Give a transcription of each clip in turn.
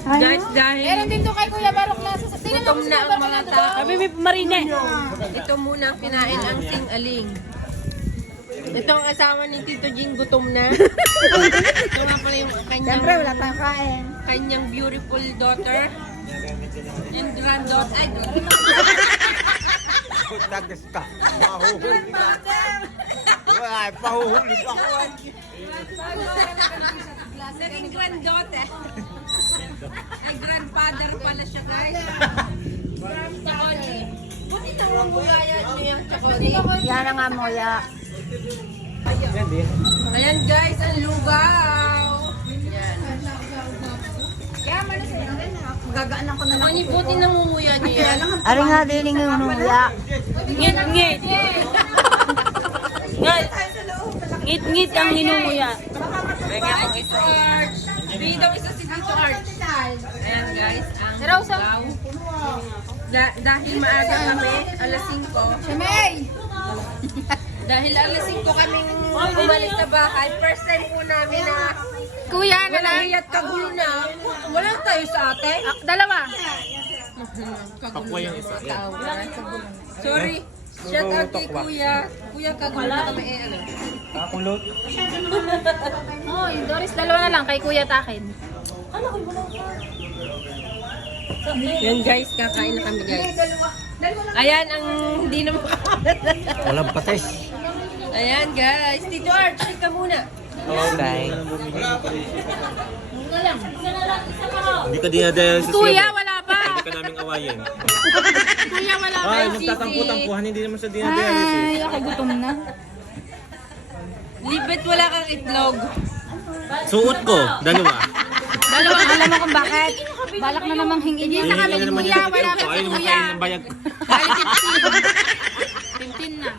Guys, dahil Meron din to kay Kuya Barok na sa gutom na ang mga tao. Kami may marine. Ito muna ang kinain ang ting-aling. Ito ang asawa ni Tito Jing, gutom na. Ito nga pala yung Siyempre, wala tayong kain. kanyang beautiful daughter. And granddaughter. Ay, Tagas ka. Mahuhuli ka. Wala, pahuhuli ka. naging granddaughter. Ay, grandfather pala siya, guys. Chakoli. Buti na mo mugaya niyo yung chakoli. Yan ang amoya. Ayan, guys, ang lugaw. Yan. Gagaanan ko na lang. Ang buti na mumuya niyo yan. Ari nga din yung amoya. Ngit-ngit. Ngit-ngit ang hinumuya. Guys, Tito Arch. Daw isa si Tito Arch. Ayan, guys, ang lugaw. Dahil maaga kami, alas 5. May! Dahil alas 5 kaming umalis sa bahay, first time po namin na Kuya, walahiyat kagulo na. Wala tayo sa ate. Dalawa. Kagulo yung isa. Sorry. Shout out kay Kuya. Kuya, kagulo na kami ano. Kakulot. Oh, yung Doris, dalawa na lang kay Kuya Takin. Yan guys, kakain na kami guys. Ayan ang hindi naman Walang pates. Ayan guys. Tito Arch, ka muna. Okay. Hindi ka dinadala sa Kuya, wala pa. Hindi ka naming awayin. Kuya, wala pa. Ay, nagtatampo-tampuhan, hindi naman siya dinadala. Ay, ako gutom na. Libet wala kang itlog. Suot ko, dalawa. Dalawa, alam mo kung bakit? Balak na namang hingin sa kami ni Kuya, wala ka Ay, si naman Kuya. kayo ng bayag. Dahil 15 na.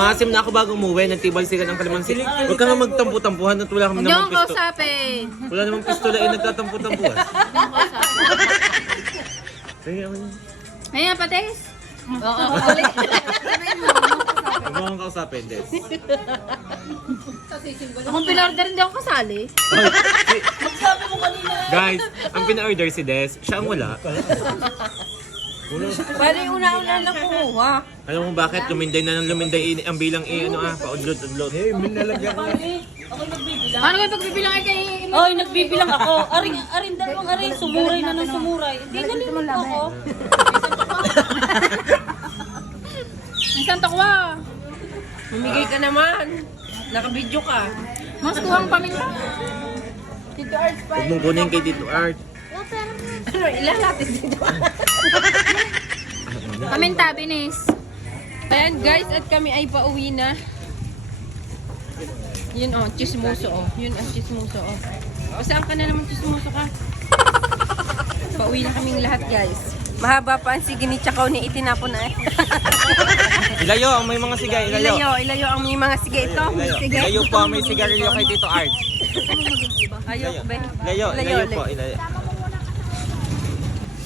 Maasim na ako bago umuwi, nagtibal sila ng kalamansi. Huwag ka nga magtampu-tampuhan at wala kami Huwag niyo namang akong pisto. kausapin. Wala namang pistola eh, nagtatampu-tampuhan. Sige, ako yun. Ngayon, patis. Oo, ulit. Huwag mo akong kausapin, Des. Akong pinorder, hindi ako kasali. Ay, guys, ang pina-order si Des, siya ang wala. Bali una-una na kumuha. Alam mo bakit? Luminday na ng luminday ang bilang paudlot-udlot. Eh, minalagyan ko. Ano kayo pagbibilang ay kay... Ay, nagbibilang ako. Aring dalawang aring, sumuray na ng sumuray. Hindi galing ako. Ang santakwa. Mamigay ka naman. Nakabidyo ka. Mas kuhang paminta. Tito Arch pa. Huwag mong kunin kay Tito Art. Ano, ilan natin dito? Paminta, binis. Ayan guys, at kami ay pauwi na. Yun oh, chismoso oh. Yun ang chismoso oh. O saan ka na naman chismoso ka? Pauwi na kaming lahat guys. Mahaba pa ang sige ni Chakaw ni itinapon na eh. Ilayo, may mga sigay, ilayo. Ilayo ang may mga sige ito. Sige. Ilayo po, may sigarilyo kay Tito Art. Ayaw, be. Ilayo po, ilayo.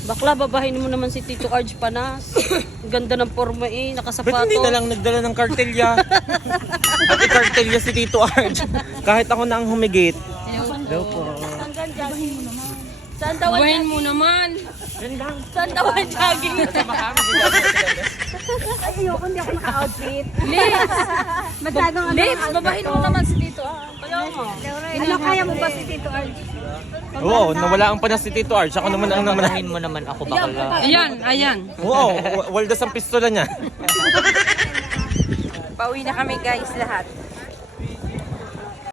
Bakla, babahin mo naman si Tito Arj Panas. Ganda ng forma eh, Ba't nakasapato. hindi na lang nagdala ng kartelya? At i-kartelya si Tito Art. Kahit ako na ang humigit. Hello po. Saan daw ang Buhayin mo naman. Saan daw ang jogging? Ayoko, hindi ako naka-outfit. Lips! Masyadong Lips, babahin mo naman si Tito Arj. Ano kaya mo ba si Tito Arj? Oo, nawala ang panas si Tito Art. Ako naman ang namanahin mo naman ako bakala. Ayan, ayan. Oo, waldas ang pistola niya. Pauwi na kami guys lahat.